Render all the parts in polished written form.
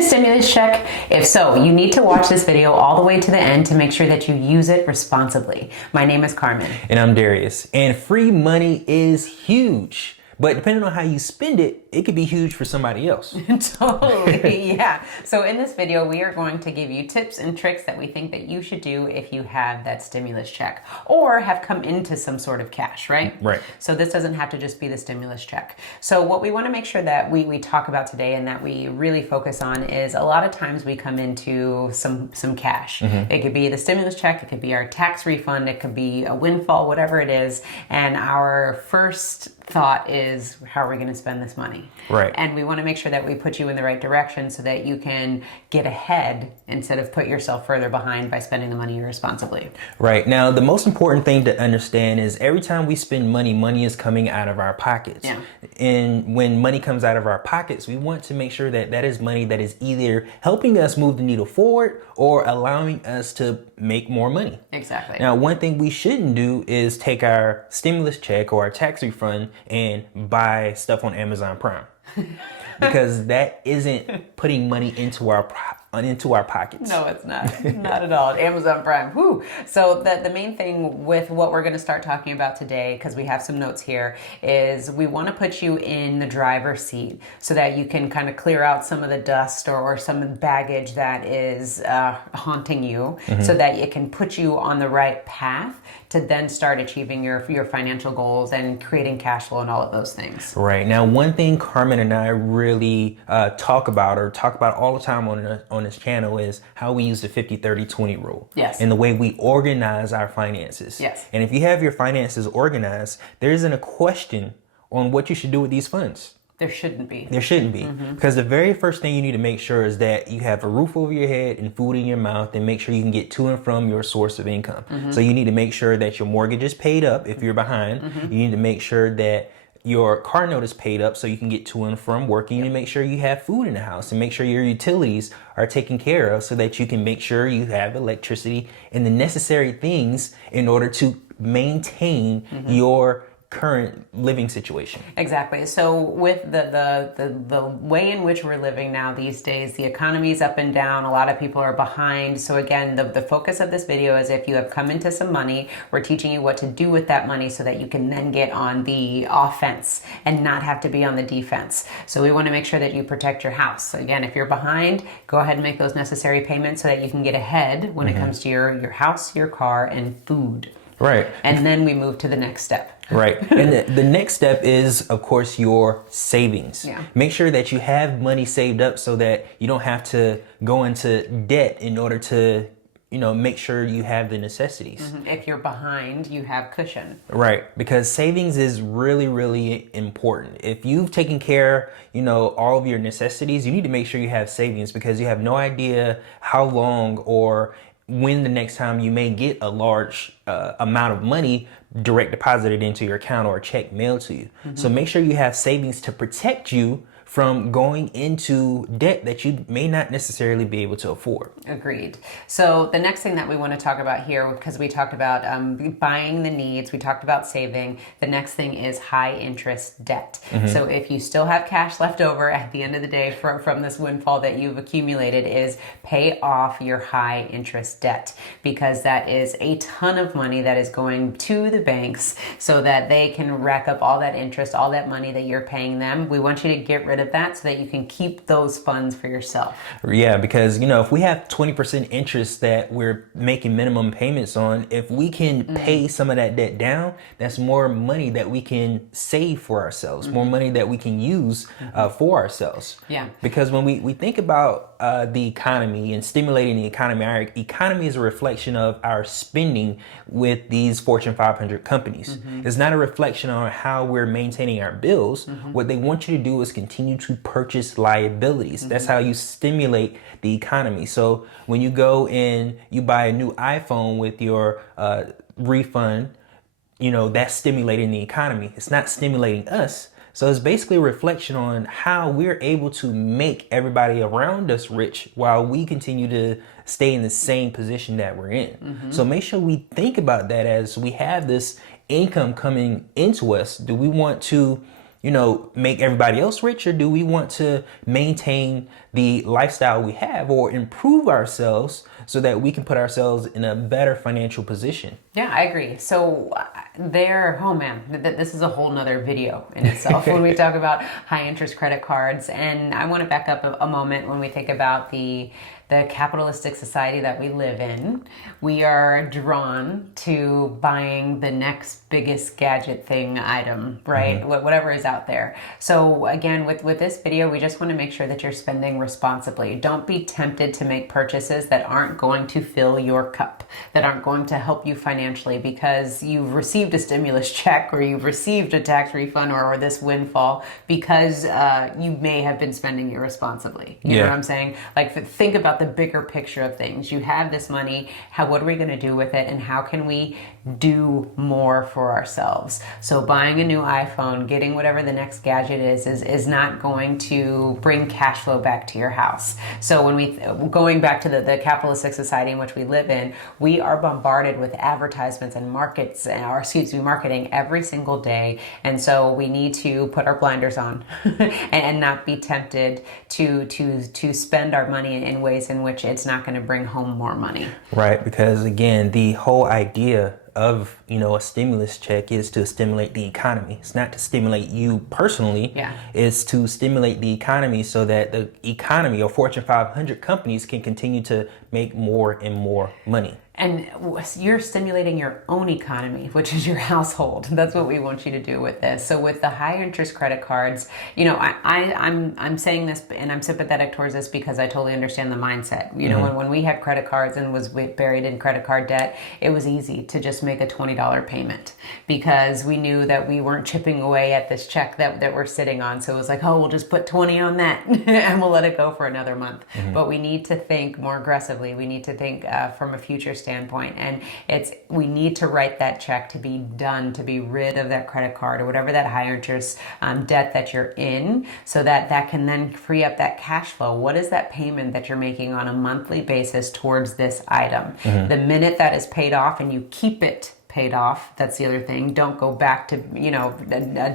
a stimulus check? If so, you need to watch this video all the way to the end to make sure that you use it responsibly. My name is Carmen. And I'm Darius. And free money is huge. But depending on how you spend it, it could be huge for somebody else. Totally, yeah. So in this video, we are going to give you tips and tricks that we think that you should do if you have that stimulus check or have come into some sort of cash, right? Right. So this doesn't have to just be the stimulus check. So what we want to make sure that we talk about today and that we really focus on is a lot of times we come into some cash. Mm-hmm. It could be the stimulus check, it could be our tax refund, it could be a windfall, whatever it is. And our first thought is, how are we going to spend this money? Right. And we want to make sure that we put you in the right direction so that you can get ahead instead of put yourself further behind by spending the money irresponsibly. Right. Now, the most important thing to understand is every time we spend money, money is coming out of our pockets. Yeah. And when money comes out of our pockets, we want to make sure that that is money that is either helping us move the needle forward or allowing us to make more money. Exactly. Now, one thing we shouldn't do is take our stimulus check or our tax refund and buy stuff on Amazon Prime. Because that isn't putting money into our pockets. No, it's not. Not at all. Amazon Prime. Whew. So the main thing with what we're going to start talking about today, because we have some notes here, is we want to put you in the driver's seat so that you can kind of clear out some of the dust or some of the baggage that is haunting you, mm-hmm. so that it can put you on the right path to then start achieving your financial goals and creating cash flow and all of those things. Right. Now, one thing Carmen and I really talk about all the time on this channel is how we use the 50-30-20 rule. Yes. And the way we organize our finances. Yes. And if you have your finances organized, there isn't a question on what you should do with these funds. There shouldn't be. There shouldn't be. Mm-hmm. Because the very first thing you need to make sure is that you have a roof over your head and food in your mouth, and make sure you can get to and from your source of income. Mm-hmm. So you need to make sure that your mortgage is paid up if you're behind. Mm-hmm. You need to make sure that your car note is paid up so you can get to and from work. You need to make sure you have food in the house and make sure your utilities are taken care of so that you can make sure you have electricity and the necessary things in order to maintain mm-hmm. your current living situation. Exactly. So with the way in which we're living now these days, the economy is up and down. A lot of people are behind. So again, the focus of this video is if you have come into some money, we're teaching you what to do with that money so that you can then get on the offense and not have to be on the defense. So we want to make sure that you protect your house. So again, if you're behind, go ahead and make those necessary payments so that you can get ahead when mm-hmm. it comes to your house, your car, and food. Right. And then we move to the next step. Right. And the next step is, of course, your savings. Yeah. Make sure that you have money saved up so that you don't have to go into debt in order to, make sure you have the necessities. Mm-hmm. If you're behind, you have cushion. Right. Because savings is really, really important. If you've taken care, all of your necessities, you need to make sure you have savings because you have no idea how long or when the next time you may get a large amount of money direct deposited into your account or a check mailed to you. Mm-hmm. So make sure you have savings to protect you from going into debt that you may not necessarily be able to afford. Agreed. So the next thing that we want to talk about here, because we talked about buying the needs, we talked about saving, the next thing is high interest debt. Mm-hmm. So if you still have cash left over at the end of the day from this windfall that you've accumulated, is pay off your high interest debt, because that is a ton of money that is going to the banks so that they can rack up all that interest, all that money that you're paying them. We want you to get rid of that so that you can keep those funds for yourself. Yeah, because if we have 20% interest that we're making minimum payments on, if we can mm-hmm. pay some of that debt down, that's more money that we can save for ourselves, mm-hmm. more money that we can use for ourselves. Yeah. Because when we think about the economy and stimulating the economy, our economy is a reflection of our spending with these Fortune 500 companies. Mm-hmm. It's not a reflection on how we're maintaining our bills. Mm-hmm. What they want you to do is continue to purchase liabilities. Mm-hmm. That's how you stimulate the economy. So when you go and you buy a new iPhone with your refund, that's stimulating the economy. It's not stimulating us. So it's basically a reflection on how we're able to make everybody around us rich while we continue to stay in the same position that we're in. Mm-hmm. So make sure we think about that as we have this income coming into us. Do we want to make everybody else rich, or do we want to maintain the lifestyle we have or improve ourselves so that we can put ourselves in a better financial position? Yeah, I agree. So oh man, this is a whole nother video in itself when we talk about high interest credit cards. And I want to back up a moment when we think about the capitalistic society that we live in. We are drawn to buying the next biggest gadget thing item, right? Whatever is out there. So again, with this video, we just want to make sure that you're spending responsibly. Don't be tempted to make purchases that aren't going to fill your cup, that aren't going to help you financially because you've received a stimulus check or you've received a tax refund or this windfall because you may have been spending irresponsibly. You know what I'm saying? Like, think about the bigger picture of things. You have this money. What are we going to do with it? And how can we do more for ourselves? So buying a new iPhone, getting whatever the next gadget is not going to bring cash flow back to your house. So going back to the capitalistic society in which we live in, we are bombarded with advertisements and marketing every single day. And so we need to put our blinders on and not be tempted to spend our money in ways in which it's not going to bring home more money. Right, because again, the whole idea of a stimulus check is to stimulate the economy. It's not to stimulate you personally. It's to stimulate the economy so that the economy or Fortune 500 companies can continue to make more and more money. And you're stimulating your own economy, which is your household. That's what we want you to do with this. So with the high interest credit cards, I'm saying this and I'm sympathetic towards this because I totally understand the mindset. When we had credit cards and was buried in credit card debt, it was easy to just make a $20 payment because we knew that we weren't chipping away at this check that we're sitting on. So it was like, oh, we'll just put 20 on that and we'll let it go for another month. But we need to think more aggressively. We need to think from a future standpoint, and we need to write that check to be done, to be rid of that credit card or whatever that higher interest debt that you're in, so that can then free up that cash flow. What is that payment that you're making on a monthly basis towards this item? The minute that is paid off and you keep it paid off, that's the other thing. Don't go back to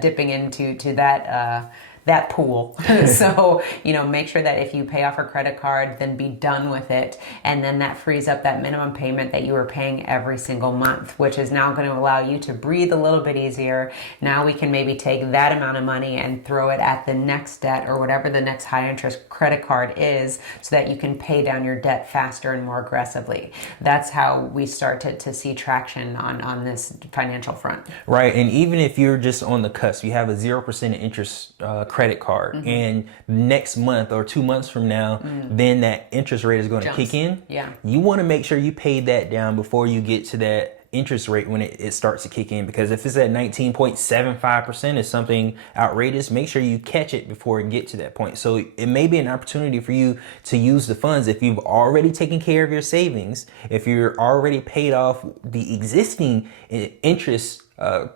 dipping into that pool. So, make sure that if you pay off a credit card, then be done with it. And then that frees up that minimum payment that you were paying every single month, which is now going to allow you to breathe a little bit easier. Now we can maybe take that amount of money and throw it at the next debt or whatever the next high interest credit card is so that you can pay down your debt faster and more aggressively. That's how we start to see traction on this financial front. Right. And even if you're just on the cusp, you have a 0% interest credit card, and next month or 2 months from now, then that interest rate is going to kick in. You want to make sure you pay that down before you get to that interest rate when it starts to kick in, because if it's at 19.75% is something outrageous, make sure you catch it before it gets to that point. So it may be an opportunity for you to use the funds if you've already taken care of your savings, if you're already paid off the existing interest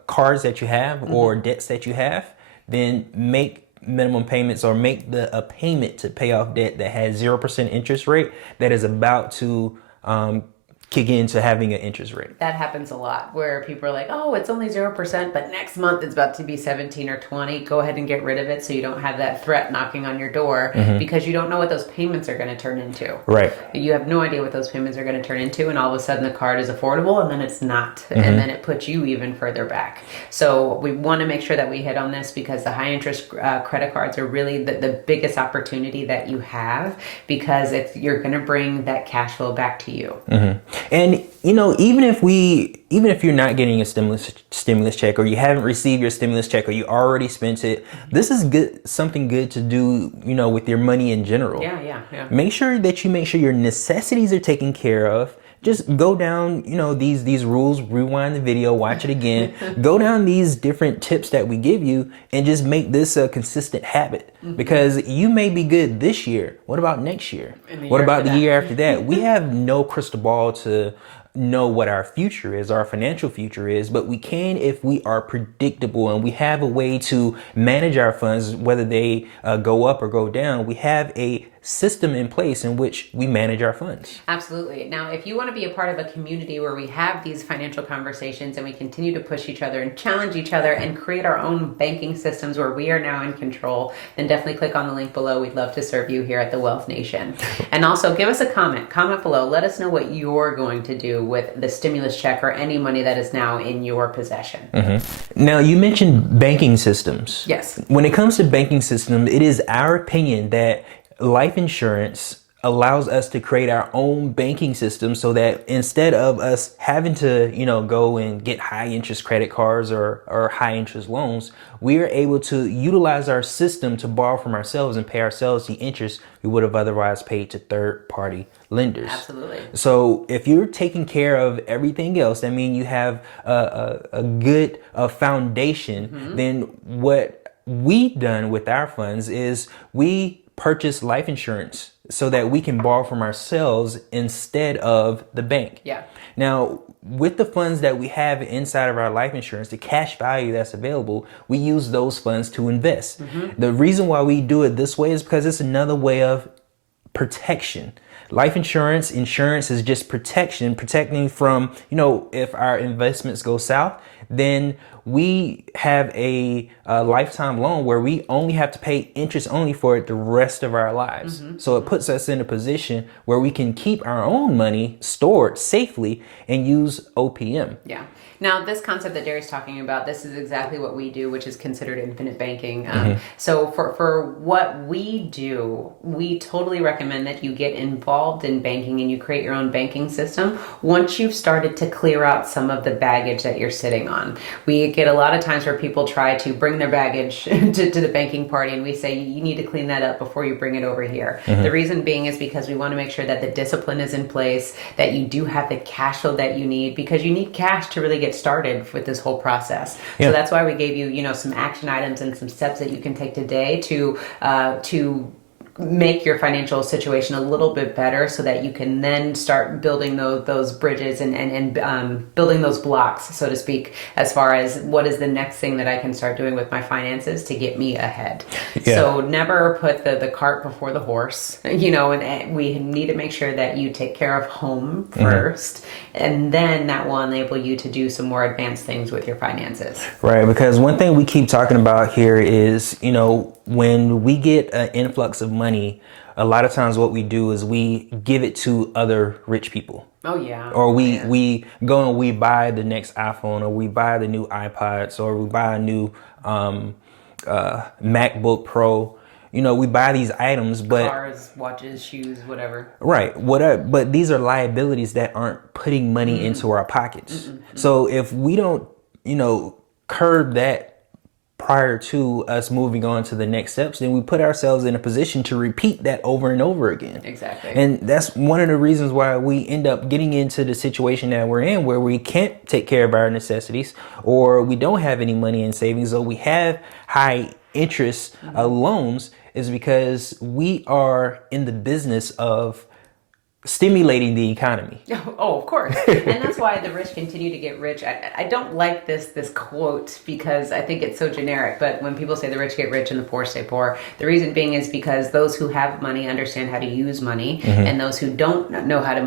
cards that you have or debts that you have, then make minimum payments or make a payment to pay off debt that has 0% interest rate that is about to kick into having an interest rate. That happens a lot where people are like, oh, it's only 0%, but next month it's about to be 17 or 20. Go ahead and get rid of it so you don't have that threat knocking on your door because you don't know what those payments are going to turn into. Right. You have no idea what those payments are going to turn into, and all of a sudden the card is affordable and then it's not. And then it puts you even further back. So we want to make sure that we hit on this because the high interest credit cards are really the biggest opportunity that you have, because you're going to bring that cash flow back to you. And even if you're not getting a stimulus check, or you haven't received your stimulus check, or you already spent it, this is something good to do, with your money in general. Yeah. Make sure your necessities are taken care of. Just go down, these rules, rewind the video, watch it again, go down these different tips that we give you, and just make this a consistent habit. Because you may be good this year. What about next year? What about the year after that? We have no crystal ball to know what our future is, our financial future is, but we can if we are predictable and we have a way to manage our funds, whether they go up or go down. We have a system in place in which we manage our funds. Absolutely. Now, if you want to be a part of a community where we have these financial conversations and we continue to push each other and challenge each other and create our own banking systems where we are now in control, then definitely click on the link below. We'd love to serve you here at the Wealth Nation. And also give us a comment below. Let us know what you're going to do with the stimulus check or any money that is now in your possession. Now, you mentioned banking systems. Yes. When it comes to banking systems, it is our opinion that life insurance allows us to create our own banking system so that instead of us having to, go and get high interest credit cards or high interest loans, we are able to utilize our system to borrow from ourselves and pay ourselves the interest we would have otherwise paid to third party lenders. Absolutely. So if you're taking care of everything else, that means you have a good foundation, then what we've done with our funds is we purchase life insurance so that we can borrow from ourselves instead of the bank. Yeah. Now, with the funds that we have inside of our life insurance, the cash value that's available, we use those funds to invest. The reason why we do it this way is because it's another way of protection. Life insurance is just protecting from, if our investments go south, then we have a lifetime loan where we only have to pay interest only for it the rest of our lives. So it puts us in a position where we can keep our own money stored safely and use OPM. Yeah. Now, this concept that Jerry's talking about, this is exactly what we do, which is considered infinite banking. So for what we do, we totally recommend that you get involved in banking and you create your own banking system once you've started to clear out some of the baggage that you're sitting on. We get a lot of times where people try to bring their baggage to the banking party, and we say, you need to clean that up before you bring it over here. The reason being is because we want to make sure that the discipline is in place, that you do have the cash flow that you need, because you need cash to really get started with this whole process. So that's why we gave you, some action items and some steps that you can take today to make your financial situation a little bit better so that you can then start building those bridges and building those blocks, so to speak, as far as what is the next thing that I can start doing with my finances to get me ahead. So never put the cart before the horse, and we need to make sure that you take care of home first, and then that will enable you to do some more advanced things with your finances. Right, because one thing we keep talking about here is, when we get an influx of money, a lot of times what we do is we give it to other rich people. Oh, yeah. Or we go and we buy the next iPhone, or we buy the new iPods, or we buy a new MacBook Pro. We buy these items, but cars, watches, shoes, whatever. Right. But these are liabilities that aren't putting money into our pockets. So if we don't, curb that prior to us moving on to the next steps, then we put ourselves in a position to repeat that over and over again. Exactly. And that's one of the reasons why we end up getting into the situation that we're in, where we can't take care of our necessities, or we don't have any money in savings, or we have high interest loans, is because we are in the business of stimulating the economy. Oh, of course. And that's why the rich continue to get rich. I don't like this quote because I think it's so generic, but when people say the rich get rich and the poor stay poor, the reason being is because those who have money understand how to use money, and those who don't know how to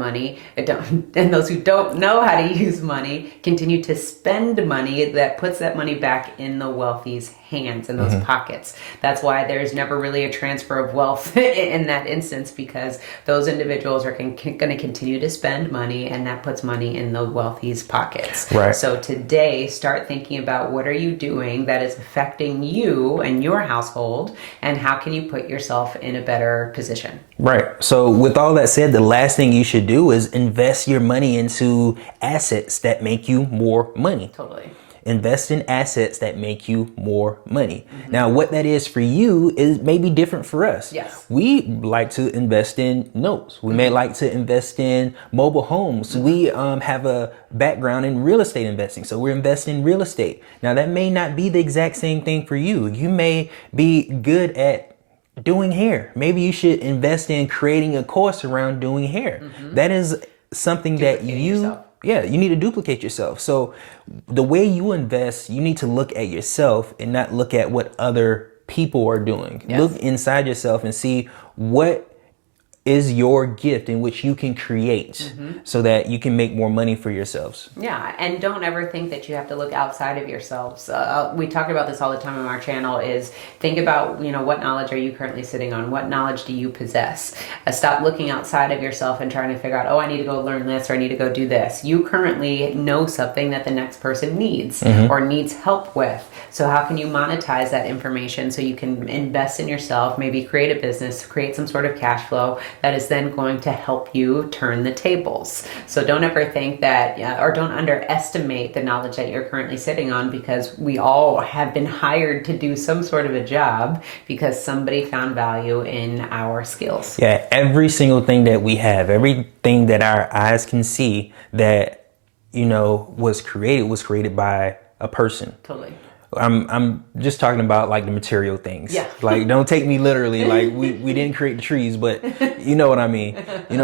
use money continue to spend money that puts that money back in the wealthy's hands, in those pockets. That's why there's never really a transfer of wealth in that instance, because those individuals are going to continue to spend money, and that puts money in the wealthy's pockets. Right. So today, start thinking about what are you doing that is affecting you and your household, and how can you put yourself in a better position. Right. So with all that said, the last thing you should do is invest your money into assets that make you more money. Totally. Invest in assets that make you more money. Now, what that is for you is maybe different for us. Yes. We like to invest in notes. We may like to invest in mobile homes. We have a background in real estate investing, so we're investing in real estate. Now, that may not be the exact same thing for you. You may be good at doing hair. Maybe you should invest in creating a course around doing hair. That is something that you need to duplicate yourself. So the way you invest, you need to look at yourself and not look at what other people are doing. Yes. Look inside yourself and see what is your gift in which you can create so that you can make more money for yourselves. Yeah, and don't ever think that you have to look outside of yourselves. We talk about this all the time on our channel, is think about, what knowledge are you currently sitting on? What knowledge do you possess? Stop looking outside of yourself and trying to figure out, oh, I need to go learn this or I need to go do this. You currently know something that the next person needs or needs help with. So how can you monetize that information so you can invest in yourself, maybe create a business, create some sort of cash flow that is then going to help you turn the tables. So don't ever think that, or don't underestimate the knowledge that you're currently sitting on, because we all have been hired to do some sort of a job because somebody found value in our skills. Yeah, every single thing that we have, everything that our eyes can see that, was created by a person. Totally. I'm just talking about like the material things. Yeah. Like, don't take me literally. Like we didn't create the trees, but you know what I mean.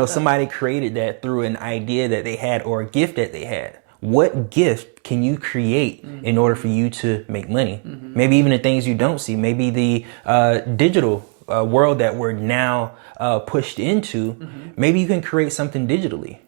Somebody created that through an idea that they had or a gift that they had. What gift can you create in order for you to make money? Maybe even the things you don't see. Maybe the digital world that we're now pushed into. Maybe you can create something digitally.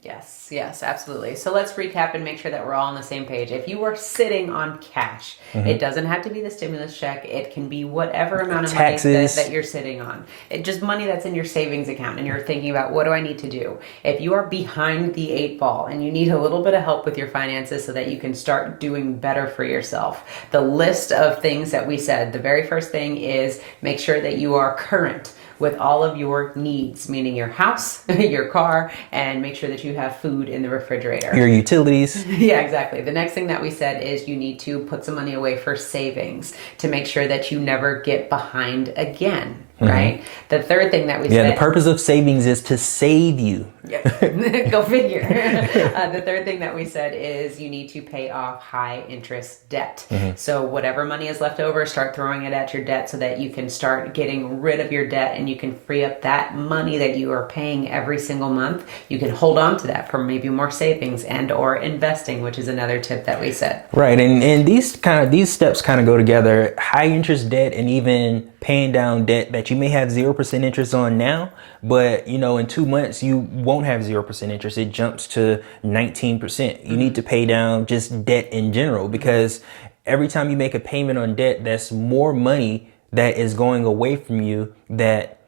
Yes, absolutely. So let's recap and make sure that we're all on the same page. If you are sitting on cash, it doesn't have to be the stimulus check. It can be whatever amount of money that you're sitting on. Just money that's in your savings account and you're thinking about, what do I need to do? If you are behind the 8 ball and you need a little bit of help with your finances so that you can start doing better for yourself, the list of things that we said, the very first thing is make sure that you are current with all of your needs, meaning your house, your car, and make sure that you have food in the refrigerator. Your utilities. Yeah, exactly. The next thing that we said is you need to put some money away for savings to make sure that you never get behind again, right? The third thing that we said... Yeah, the purpose of savings is to save you. Yeah, go figure. The third thing that we said is you need to pay off high interest debt. So whatever money is left over, start throwing it at your debt so that you can start getting rid of your debt and you can free up that money that you are paying every single month. You can hold on to that for maybe more savings and or investing, which is another tip that we said. Right, and these steps kind of go together. High interest debt and even paying down debt that you may have 0% interest on now, but in 2 months you won't have 0% interest. It jumps to 19%. You need to pay down just debt in general, because every time you make a payment on debt, that's more money that is going away from you that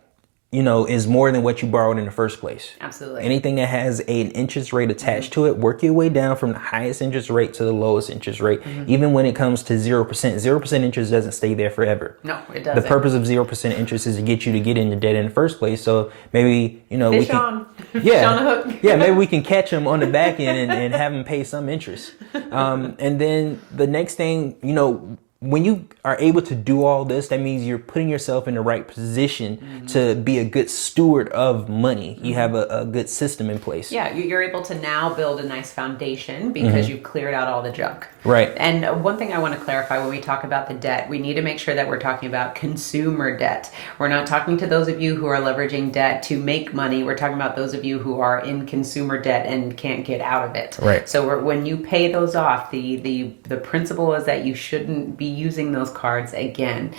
is more than what you borrowed in the first place. Absolutely. Anything that has an interest rate attached to it, work your way down from the highest interest rate to the lowest interest rate. Even when it comes to 0%, 0% interest doesn't stay there forever. No, it doesn't. The purpose of 0% interest is to get you to get into debt in the first place. So maybe, Fish on a hook. Yeah, maybe we can catch them on the back end and have them pay some interest. And then the next thing, when you are able to do all this, that means you're putting yourself in the right position to be a good steward of money. You have a good system in place. Yeah, you're able to now build a nice foundation because you've cleared out all the junk. Right. And one thing I want to clarify when we talk about the debt, we need to make sure that we're talking about consumer debt. We're not talking to those of you who are leveraging debt to make money. We're talking about those of you who are in consumer debt and can't get out of it. Right. So when you pay those off, the principle is that you shouldn't be using those cards again.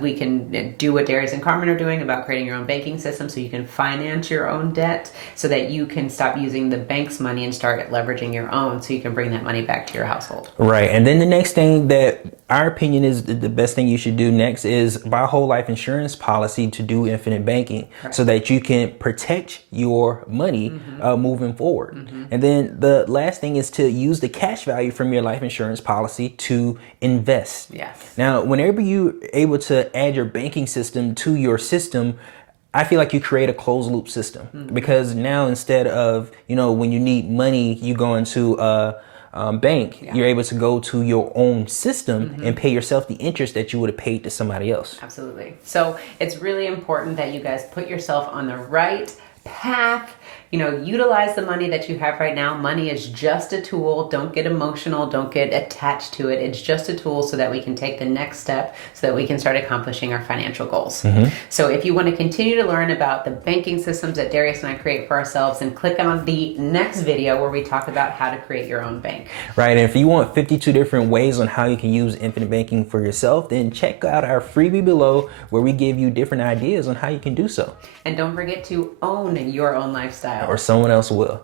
We can do what Darius and Carmen are doing about creating your own banking system so you can finance your own debt so that you can stop using the bank's money and start leveraging your own so you can bring that money back to your household. Right. And then the next thing that our opinion is the best thing you should do next is buy a whole life insurance policy to do infinite banking so that you can protect your money moving forward. And then the last thing is to use the cash value from your life insurance policy to invest. Yes. Now, whenever you're able to add your banking system to your system, I feel like you create a closed loop system because now instead of, when you need money, you go into bank, you're able to go to your own system and pay yourself the interest that you would have paid to somebody else. Absolutely. So it's really important that you guys put yourself on the right path utilize the money that you have right now. Money is just a tool. Don't get emotional. Don't get attached to it. It's just a tool so that we can take the next step so that we can start accomplishing our financial goals. So if you want to continue to learn about the banking systems that Darius and I create for ourselves, then click on the next video where we talk about how to create your own bank. Right. And if you want 52 different ways on how you can use infinite banking for yourself, then check out our freebie below where we give you different ideas on how you can do so. And don't forget to own your own lifestyle. Or someone else will.